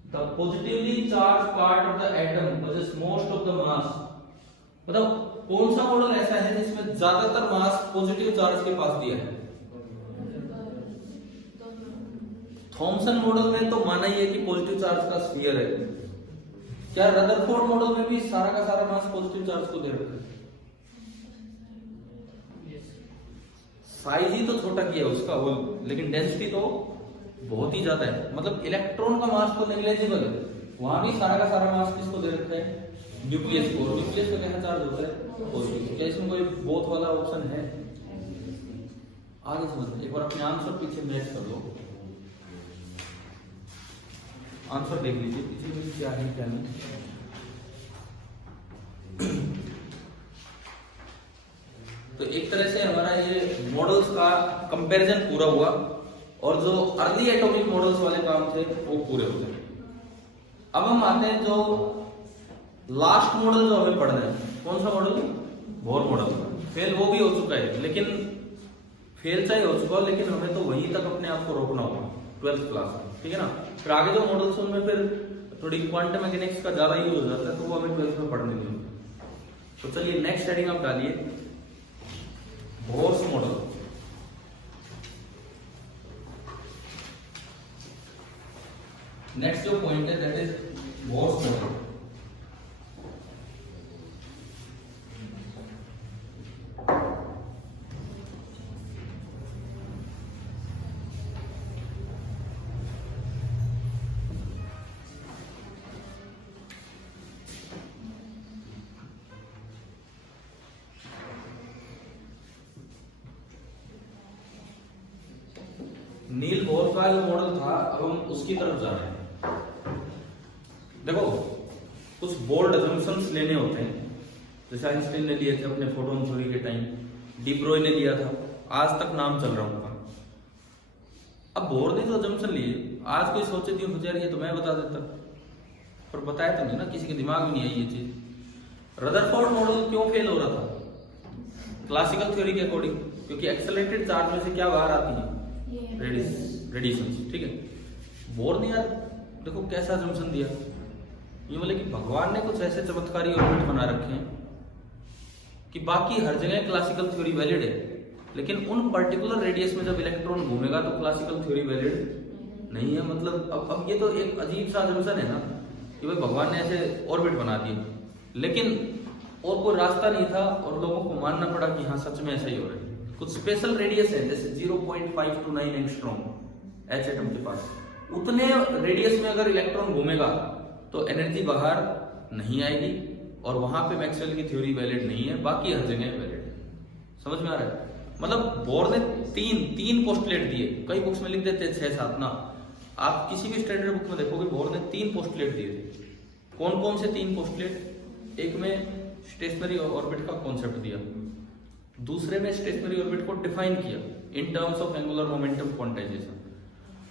the positively charge part of the atom possess most of the mass. मतलब कौन सा मॉडल ऐसा है जिसमें ज्यादातर मास पॉजिटिव चार्ज के पास दिया है। थॉमसन मॉडल में तो माना ही है कि पॉजिटिव चार्ज का स्फीयर है। क्या रदरफोर्ड मॉडल में भी सारा का सारा मास पॉजिटिव चार्ज को दे रखा है। साइज ही तो छोटा किया उसका वो, लेकिन डेंसिटी तो बहुत ही ज्यादा है। मतलब इलेक्ट्रॉन का मास तो नेग्लिजिबल है, वहां भी सारा का सारा मास किसको दे रखा है, न्यूक्लियस को। न्यूक्लियस का कैसा चार्ज होता है, पॉजिटिव। क्या इसमें कोई बोथ वाला ऑप्शन है। आगे समझ, एक बार अपने आंसर पीछे मैच कर लो, आंसर देख लीजिए पीछे में क्या है क्या नहीं। तो एक तरह से हमारा ये मॉडल्स का कंपैरिजन पूरा हुआ, और जो अर्ली एटॉमिक मॉडल्स वाले काम थे वो पूरे हो गए। अब हम आते हैं जो लास्ट मॉडल जो हमें पढ़ना है, कौन सा मॉडल, बोर मॉडल। फेल वो भी हो चुका है, लेकिन फेल चाहे हो चुका हो, लेकिन हमें तो वहीं तक अपने आप को रोकना होगा 12th क्लास में, ठीक है ना। फिर आगे जो मॉडल्स उनमें फिर थोड़ी क्वांटम मैकेनिक्स का ज्यादा यूज हो जाता है, तो वो हमें 12th में पढ़ने नहीं होगा। तो चलिए नेक्स्ट हेडिंग आप डालिए, बोर्स मॉडल। नेक्स्ट जो पॉइंट है that is Bohr's model. Niels Bohr का जो मॉडल था, अब हम उसकी तरफ जा रहे हैं। देखो कुछ बोल्ड अजम्पशंस लेने होते हैं, जैसे आइंस्टाइन ने लिए थे अपने फोटोन थ्योरी के टाइम, डी ब्रोय ने लिया था, आज तक नाम चल रहा होगा। अब बोर ने जो अजम्पशन लिए, आज कोई सोचे क्यों गुजर, ये तो मैं बता देता, पर बताया तो नहीं ना, किसी के दिमाग में नहीं आई ये चीज। रदरफोर्ड मॉडल क्यों फेल हो रहा था क्लासिकल थ्योरी के अकॉर्डिंग, क्योंकि एक्सेलरेटेड चार्ज में से क्या बाहर आती है, रेडिएशन, ठीक है। बोर ने यार देखो कैसा अजम्पशन दिया, ये बोले कि भगवान ने कुछ ऐसे चमत्कारी ऑर्बिट बना रखे हैं कि बाकी हर जगह क्लासिकल थ्योरी वैलिड है, लेकिन उन पर्टिकुलर रेडियस में जब इलेक्ट्रॉन घूमेगा तो क्लासिकल थ्योरी वैलिड नहीं है। मतलब अब ये तो एक अजीब सा अजम्पशन है ना कि भाई भगवान ने ऐसे ऑर्बिट बना दिए, लेकिन और कोई रास्ता नहीं था और लोगों को मानना पड़ा कि हाँ सच में ऐसा ही हो रहा है। कुछ स्पेशल रेडियस है, जैसे 0.529 एंगस्ट्रॉम एच एटम के पास, उतने रेडियस में अगर इलेक्ट्रॉन घूमेगा तो एनर्जी बाहर नहीं आएगी, और वहां पे मैक्सवेल की थ्योरी वैलिड नहीं है, बाकी हर जगह वैलिड है। समझ में आ रहा है। मतलब बोर ने तीन पोस्टुलेट दिए, कई बुक्स में लिख देते हैं 6-7 ना, आप किसी भी स्टैंडर्ड बुक में देखोगे बोर ने 3 पोस्टुलेट दिए थे। कौन कौन से 3 पोस्टुलेट? एक में स्टेशनरी ऑर्बिट का कॉन्सेप्ट दिया, दूसरे में स्टेशनरी ऑर्बिट को डिफाइन किया in terms of angular momentum quantization,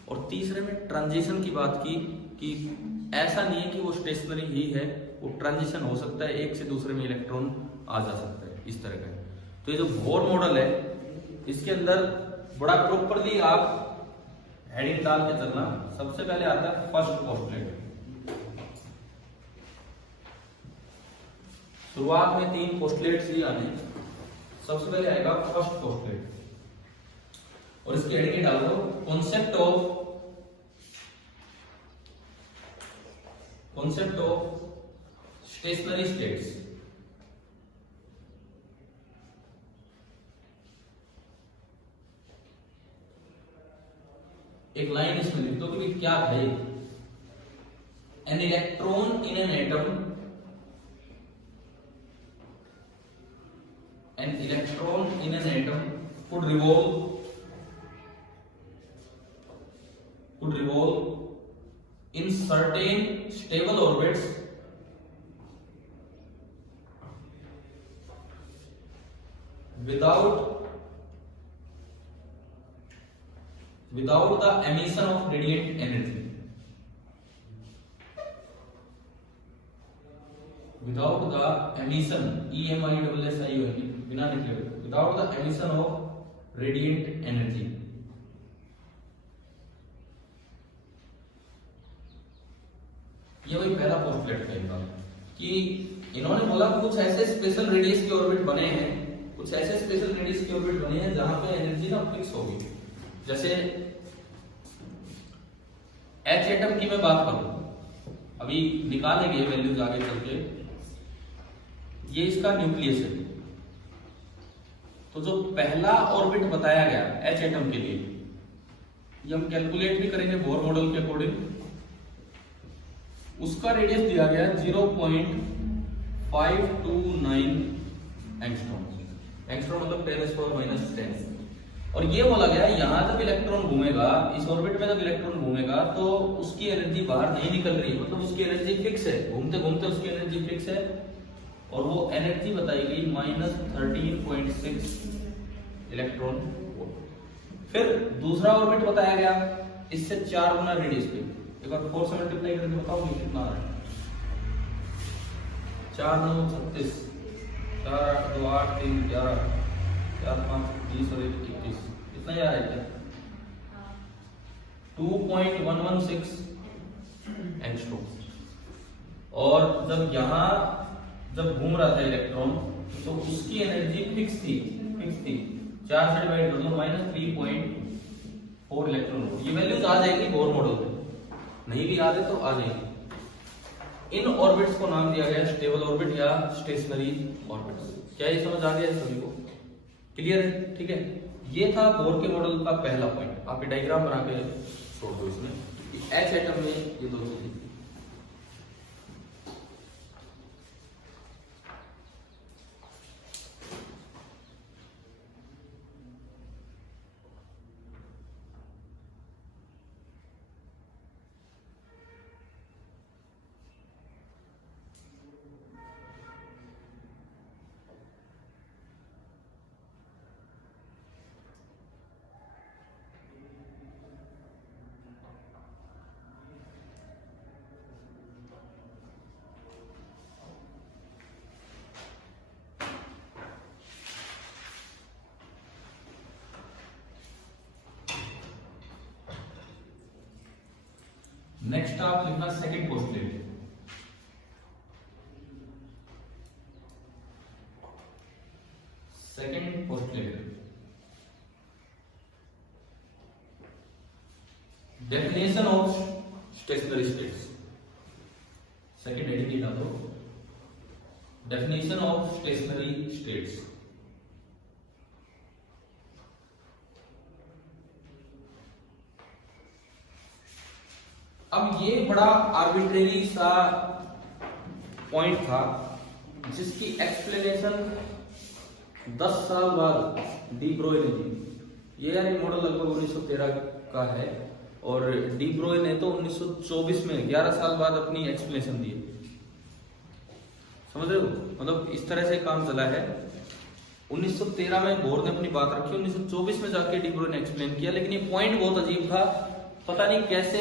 और तीसरे में ट्रांजिशन की बात की कि ऐसा नहीं है कि वो स्टेशनरी ही है, वो ट्रांजिशन हो सकता है, एक से दूसरे में इलेक्ट्रॉन आ जा सकता है, इस तरह का है। तो ये जो बोर मॉडल है इसके अंदर बड़ा प्रॉपरली आप हेडिंग डाल के चलना। सबसे पहले आता है फर्स्ट पोस्टुलेट। शुरुआत में 3 पोस्टुलेट्स ही आने, सबसे पहले आएगा फर्स्ट पोस्टुलेट, और इसकी हेडिंग डाल दो कॉन्सेप्ट ऑफ स्टेशनरी स्टेट्स। एक लाइन इसमें लिख दो कि क्या है। An electron in an atom, an electron in an atom could revolve in certain stable orbits without the emission of radiant energy, without the emission, EMISSION, बिना निकले, without the emission of radiant energy। ये वही पहला postulate था कि इन्होंने बोला कुछ ऐसे स्पेशल रेडियस के ऑर्बिट बने हैं, कुछ ऐसे स्पेशल रेडियस के ऑर्बिट बने हैं जहां पे एनर्जी ना फिक्स होगी। जैसे एच एटम की मैं बात करूं, अभी निकालेंगे ये वैल्यूज आगे चल के, ये इसका न्यूक्लियस है। तो जो पहला ऑर्बिट बताया गया एच एटम के लिए, ये हम कैलकुलेट भी करेंगे बोर मॉडल के अकॉर्डिंग, उसका रेडियस दिया गया 0.529 एंगस्ट्रॉम। एंगस्ट्रॉम मतलब 10⁻⁻10। और ये बोला गया यहां जब इलेक्ट्रॉन घूमेगा, इस ऑर्बिट में जब इलेक्ट्रॉन घूमेगा तो उसकी एनर्जी बाहर नहीं निकल रही, मतलब उसकी एनर्जी फिक्स है, घूमते घूमते उसकी एनर्जी फिक्स है, और वो एनर्जी बताई गई -13.6 इलेक्ट्रॉन वोल्ट। फिर दूसरा ऑर्बिट बताया गया इससे 4 गुना रेडियस पे, एक बार 4 से मल्टीप्लाई करके बताओ कितना आ रहा है। 4 9 36, 4 8 2 8 3 11, 4 5 20 और 1 21, इतना ही आ रहा है क्या? 2.116 एंगस्ट्रॉम। और जब यहाँ जब घूम रहा था इलेक्ट्रॉन तो उसकी एनर्जी फिक्स थी 4 से डिवाइड कर दो -3.4 इलेक्ट्रॉन वोल्ट। ये वैल्यूज आ जाएगी बोर मॉडल में, नहीं भी आ रहे तो आ जाएगी। इन ऑर्बिट्स को नाम दिया गया स्टेबल ऑर्बिट या स्टेशनरी ऑर्बिट्स। क्या ये समझ आ गया सभी को? क्लियर है? ठीक है, ये था बोर के मॉडल का पहला पॉइंट। आप ये डायग्राम बना के छोड़ दो इसमें, एच एटम में ये दो चीजें। नेक्स्ट आप लिखना second postulate. Second postulate, definition of stationery states. Second heading डाल दो, डेफिनेशन ऑफ स्टेशनरी स्टेट्स। अब ये बड़ा आर्बिट्रेरी सा पॉइंट था जिसकी एक्सप्लेनेशन 10 साल बाद डी ब्रोय ने दी। ये यानी मॉडल लगभग 1913 का है और डी ब्रोय ने तो 1924 में 11 साल बाद अपनी एक्सप्लेनेशन दी। समझ रहे हो, मतलब इस तरह से काम चला है। 1913 में बोर ने अपनी बात रखी, 1924 में जाके डी ब्रोय ने एक्सप्लेन किया। लेकिन ये पॉइंट बहुत अजीब था, पता नहीं कैसे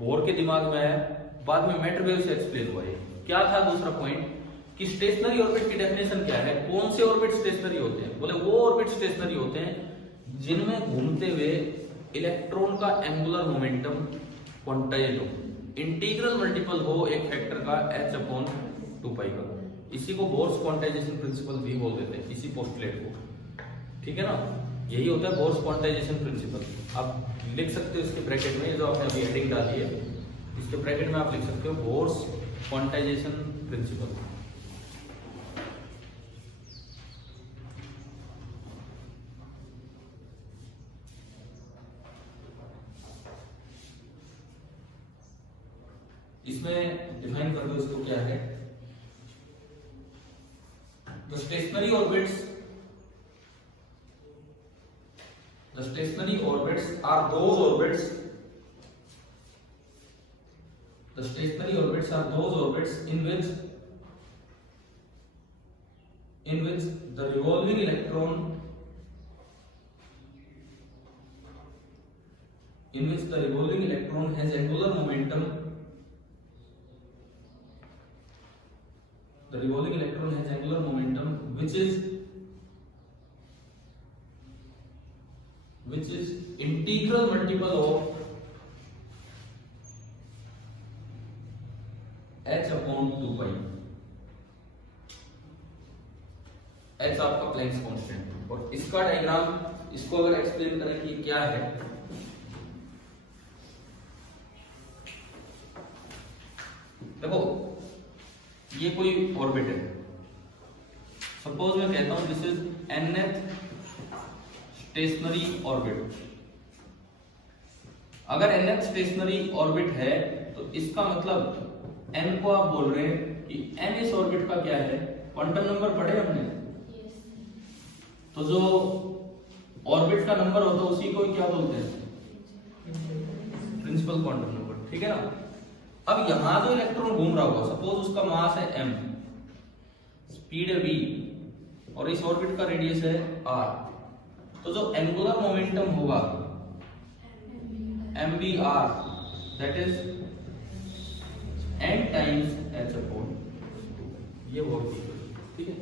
बोर के दिमाग में आया, बाद में मैटर वेव से एक्सप्लेन हुआ। क्या था दूसरा पॉइंट कि स्टेशनरी ऑर्बिट की डेफिनेशन क्या है, कौन से ऑर्बिट स्टेशनरी होते हैं? बोले वो ऑर्बिट स्टेशनरी होते हैं जिनमें घूमते हुए इलेक्ट्रॉन का एंगुलर मोमेंटम क्वांटाइज हो, इंटीग्रल मल्टीपल हो एक फैक्टर का h/2π का। इसी को बोर्स क्वांटाइजेशन प्रिंसिपल भी बोल देते हैं, इसी पोस्टुलेट को। ठीक है ना, यही होता है बोर्स क्वांटाइजेशन प्रिंसिपल। आप लिख सकते हो इसके ब्रैकेट में, जो आपने अभी हेडिंग डाली है इसके ब्रैकेट में आप लिख सकते हो बोर्स क्वांटाइजेशन प्रिंसिपल। इसमें डिफाइन कर दो इसको क्या है। The stationary orbits are those orbits. The stationary orbits are those orbits in which the revolving electron has angular momentum. The revolving electron has angular momentum which is integral multiple of h/2π। h आपका Planck's constant. और इसका diagram, इसको अगर explain करें कि क्या है, देखो ये कोई ऑर्बिट है। सपोज मैं कहता हूं this is nth stationery orbit. अगर nth स्टेशनरी ऑर्बिट है तो इसका मतलब n को आप बोल रहे हैं कि n इस ऑर्बिट का क्या है, क्वांटम नंबर पढ़े हमने। तो जो ऑर्बिट का नंबर होता है उसी को क्या बोलते हैं, प्रिंसिपल क्वांटम नंबर। ठीक है ना। अब यहां जो इलेक्ट्रॉन घूम रहा होगा, सपोज उसका मास है m, स्पीड है v और इस ऑर्बिट का रेडियस है r, तो जो एंगुलर मोमेंटम होगा mvr that is n times h/2। ये वो ठीक है।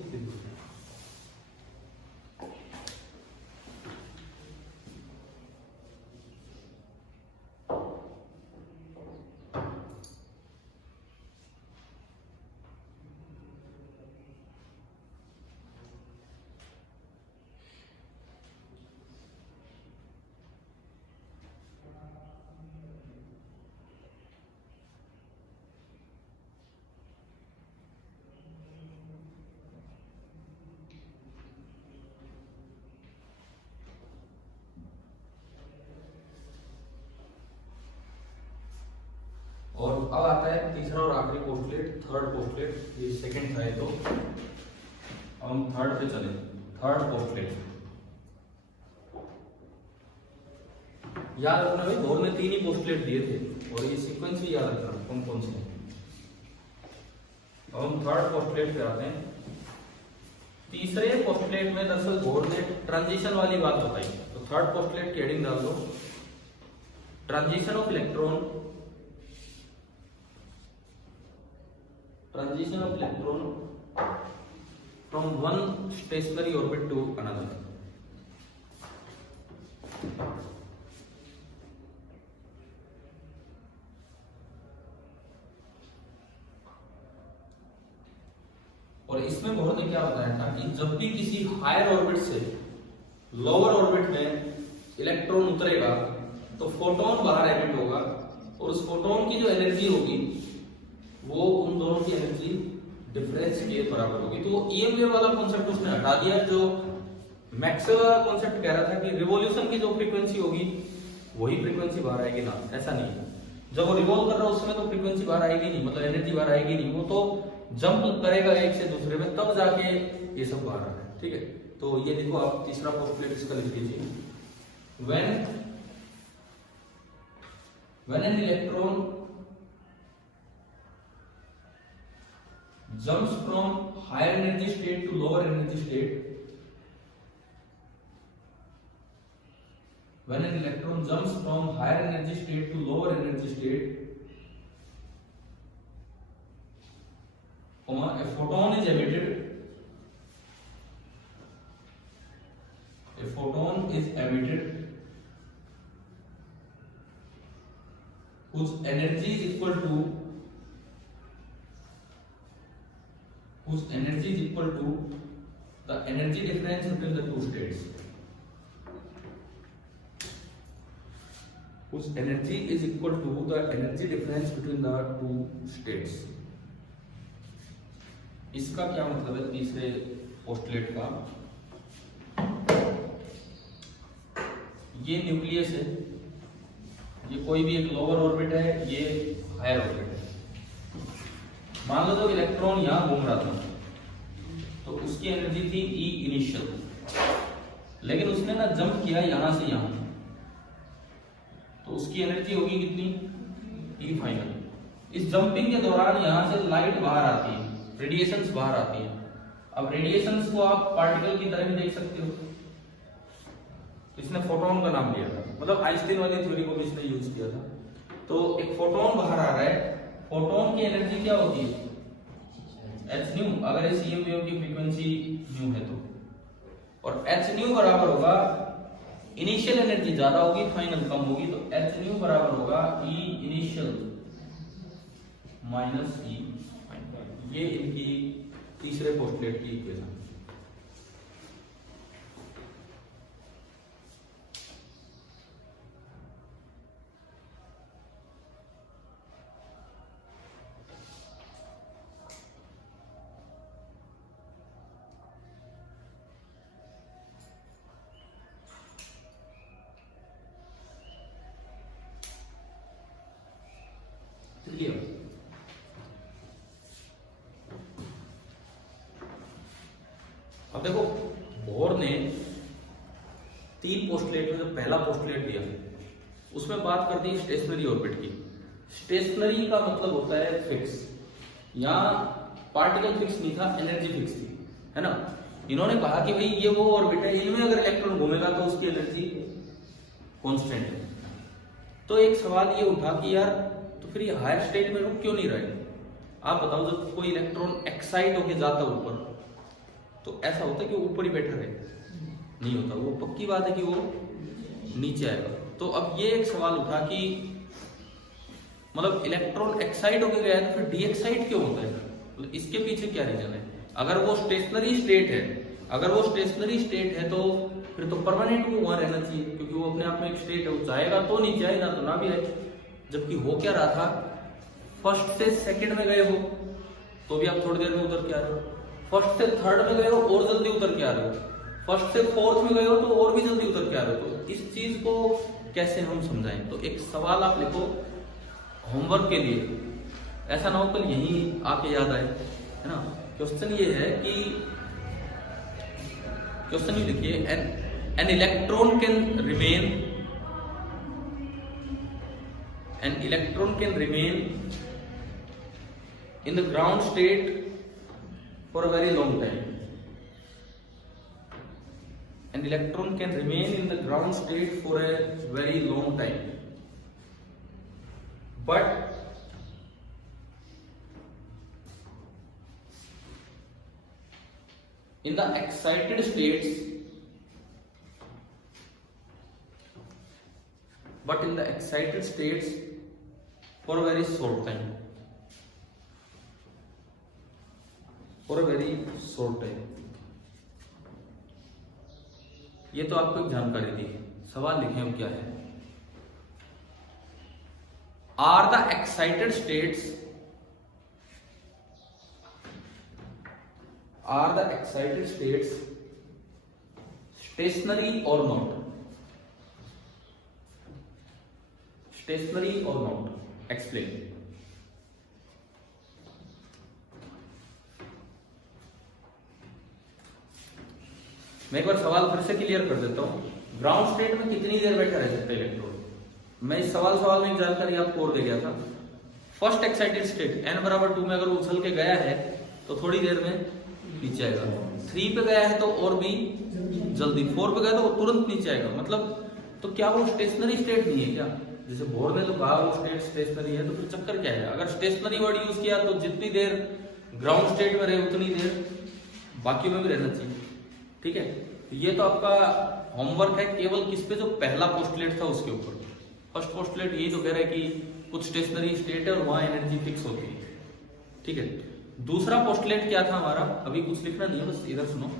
और अब आता है तीसरा और आखिरी पोस्टुलेट, थर्ड पोस्टुलेट। ये सेकंड था, तो हम थर्ड पे चले। थर्ड पोस्टुलेट याद रखना भाई, बोर्ड में 3 ही पोस्टुलेट दिए थे और ये सीक्वेंस भी याद रखना कौन कौन से हैं। अब हम थर्ड पोस्टुलेट पे आते हैं। तीसरे पोस्टुलेट में दरअसल बोर्ड ने ट्रांजिशन वाली बात बताई। तो थर्ड पोस्टुलेट की हेडिंग डाल दो, transition of electron from one stationary orbit to another। और इसमें बहुत ने क्या बताया था कि जब भी किसी हायर ऑर्बिट से लोअर ऑर्बिट में इलेक्ट्रॉन उतरेगा तो फोटोन बाहर एमिट होगा और उस फोटोन की जो एनर्जी होगी वो उन दोनों की एनर्जी डिफरेंस के बराबर होगी। तो ईएम वेव वाला कॉन्सेप्ट उसने हटा दिया। जो मैक्सवेल वाला कॉन्सेप्ट कह रहा था कि रिवॉल्यूशन की जो फ्रीक्वेंसी होगी वही फ्रीक्वेंसी बाहर आएगी ना, ऐसा नहीं है। जब वो रिवॉल्व कर रहा है उस समय तो फ्रीक्वेंसी बाहर आएगी नहीं, मतलब एनर्जी बाहर आएगी नहीं, वो तो जंप करेगा एक से दूसरे में, तब जाके ये सब बाहर आ रहा है। ठीक है, तो ये देखो आप तीसरा पोस्टुलेट इसका लिख लीजिए। when an electron jumps from higher energy state to lower energy state, when an electron jumps from higher energy state to lower energy state, a photon is emitted. A photon is emitted whose energy is equal to the energy difference between the two states. Whose energy is equal to the energy difference between the two states. इसका क्या मतलब है तीसरे postulate का? ये nucleus है, ये कोई भी एक लोअर ऑर्बिट है, ये हायर ऑर्बिट है। मान लो जब इलेक्ट्रॉन यहां घूम रहा था तो उसकी एनर्जी थी ई इनिशियल, लेकिन उसने ना जंप किया यहां से यहां, तो उसकी एनर्जी होगी कितनी? ई फाइनल। इस जंपिंग के दौरान यहां से लाइट बाहर आती है, रेडिएशंस बाहर आती है। अब रेडिएशंस को आप पार्टिकल की तरह भी देख सकते हो। इसने फोटोन का नाम लिया था, मतलब आइंस्टाइन वाली थ्योरी को भी इसने यूज किया था। तो एक फोटोन बाहर आ रहा है, फोटोन की एनर्जी क्या होती है? एच न्यू, अगर इस ईएम वेव की फ्रीक्वेंसी न्यू है तो, और एच न्यू बराबर होगा, इनिशियल एनर्जी ज्यादा होगी, फाइनल कम होगी, तो एच न्यू बराबर होगा ई इनिशियल माइनस ई फाइनल। ये इनकी तीसरे पोस्टुलेट की इक्वेशन। अब देखो बोर ने तीन पोस्टुलेट में जो पहला पोस्टुलेट दिया उसमें बात कर दी स्टेशनरी ऑर्बिट की। स्टेशनरी का मतलब होता है फिक्स, यहाँ पार्टिकल फिक्स नहीं था, एनर्जी फिक्स थी, है ना। इन्होंने कहा कि भाई ये वो ऑर्बिट है, इनमें अगर इलेक्ट्रॉन घूमेगा तो उसकी एनर्जी कांस्टेंट है। तो एक सवाल ये उठा कि यार तो फिर ये हायर स्टेट में रुक क्यों नहीं रहे? आप बताओ, जब कोई इलेक्ट्रॉन एक्साइट होके जाता है ऊपर तो ऐसा होता है कि ऊपर ही बैठा रहे? नहीं होता, वो पक्की बात है कि वो नीचे आएगा। तो अब ये एक सवाल उठा कि मतलब इलेक्ट्रॉन एक्साइट होके गया है तो फिर डी एक्साइट क्यों होता है? तो इसके पीछे क्या रीजन है? अगर वो स्टेशनरी स्टेट है तो फिर तो परमानेंट वो वहां रहना चाहिए, क्योंकि वो अपने आप में एक स्टेट है, वो चाहेगा तो नीचे आए, ना तो ना भी आए। जबकि हो क्या रहा था, फर्स्ट से सेकंड में गए हो तो भी आप थोड़ी देर में उतर के आ रहे हो, फर्स्ट से थर्ड में गए हो और जल्दी उतर के आ रहे हो, फर्स्ट से फोर्थ में गए हो तो और भी जल्दी उतर के आ रहे हो। तो इस चीज को कैसे हम समझाएं? तो एक सवाल आप लिखो होमवर्क के लिए, ऐसा ना हो कल यही आके याद आए, है ना। क्वेश्चन ये है कि क्वेश्चन ये लिखिए, an electron can remain in the ground state for a very long time. An electron can remain in the ground state for a very long time, but in the excited states for a very short time. ये तो आपको एक जानकारी दी। सवाल लिखें हम क्या है। Are the excited states stationary और नॉट? एक्सप्लेन। मैं एक बार सवाल फिर से क्लियर कर देता हूँ। ग्राउंड स्टेट में कितनी देर बैठा रह सकता है इलेक्ट्रोड? मैं इस सवाल में एक जानकारी आपको और दे गया था। फर्स्ट एक्साइटेड स्टेट n=2 में अगर उछल के गया है तो थोड़ी देर में नीचे आएगा, 3 पे गया है तो और भी जल्दी, 4 पे गया तो तुरंत नीचे आएगा। मतलब तो क्या वो स्टेशनरी स्टेट नहीं है क्या? जैसे बोर्ड ने तो कहा वो स्टेट स्टेशनरी है, तो फिर चक्कर क्या है? अगर स्टेशनरी वर्ड यूज किया तो जितनी देर ग्राउंड स्टेट में रहे उतनी देर बाकी में भी रहना चाहिए। ठीक है, ये तो आपका होमवर्क है केवल किस पे, जो पहला पोस्टुलेट था उसके ऊपर। फर्स्ट पोस्टुलेट यही तो कह रहा है कि कुछ स्टेशनरी स्टेट है और वहां एनर्जी फिक्स होती है। ठीक है, दूसरा पोस्टुलेट क्या था हमारा? अभी कुछ लिखना नहीं है, बस इधर सुनो।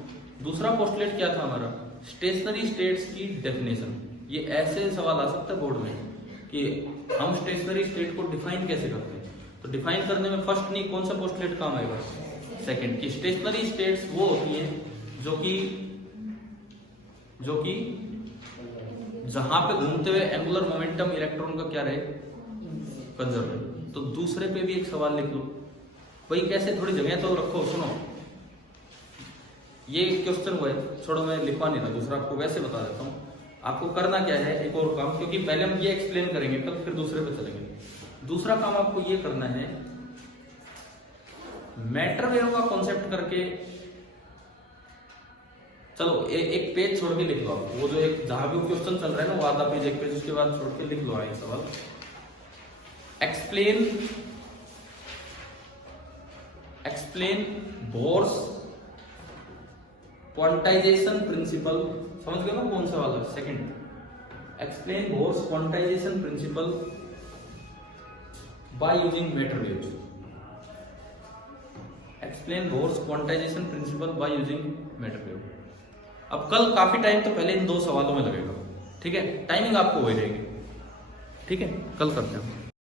दूसरा पोस्टुलेट क्या था हमारा? स्टेशनरी स्टेट्स की डेफिनेशन। ये ऐसे सवाल आ सकता है बोर्ड में कि हम स्टेशनरी स्टेट को डिफाइन कैसे करते हैं। तो डिफाइन करने में फर्स्ट नहीं, कौन सा पोस्टुलेट काम आएगा? सेकंड, कि स्टेशनरी स्टेट्स वो होती हैं जो कि जहां पे घूमते हुए एंगुलर मोमेंटम इलेक्ट्रॉन का क्या रहे? कंजर्व रहे। तो दूसरे पे भी एक सवाल लिख लो भाई, कैसे? थोड़ी जगह तो रखो। सुनो, ये क्वेश्चन हुआ है, छोड़ो मैं लिखवा नहीं रहा, दूसरा आपको वैसे बता देता हूँ। आपको करना क्या है, एक और काम, क्योंकि पहले हम ये एक्सप्लेन करेंगे कल, फिर दूसरे पे चलेंगे। दूसरा काम आपको ये करना है, मैटर वेव का कॉन्सेप्ट करके, चलो एक पेज छोड़ के लिख लो आप। वो जो एक जहां भी क्वेश्चन चल रहा है ना, वो आधा पेज एक पेज उसके बाद छोड़ के लिख लो आए सवाल। Explain Bohr's quantization principle. समझ गए ना कौन सा वाला? Second, explain Bohr's quantization principle by using matter waves. Explain Bohr's quantization principle by using matter wave. अब कल काफी टाइम तो पहले इन 2 सवालों में लगेगा। ठीक है, टाइमिंग आपको वही रहेगी। ठीक है, कल करते हैं।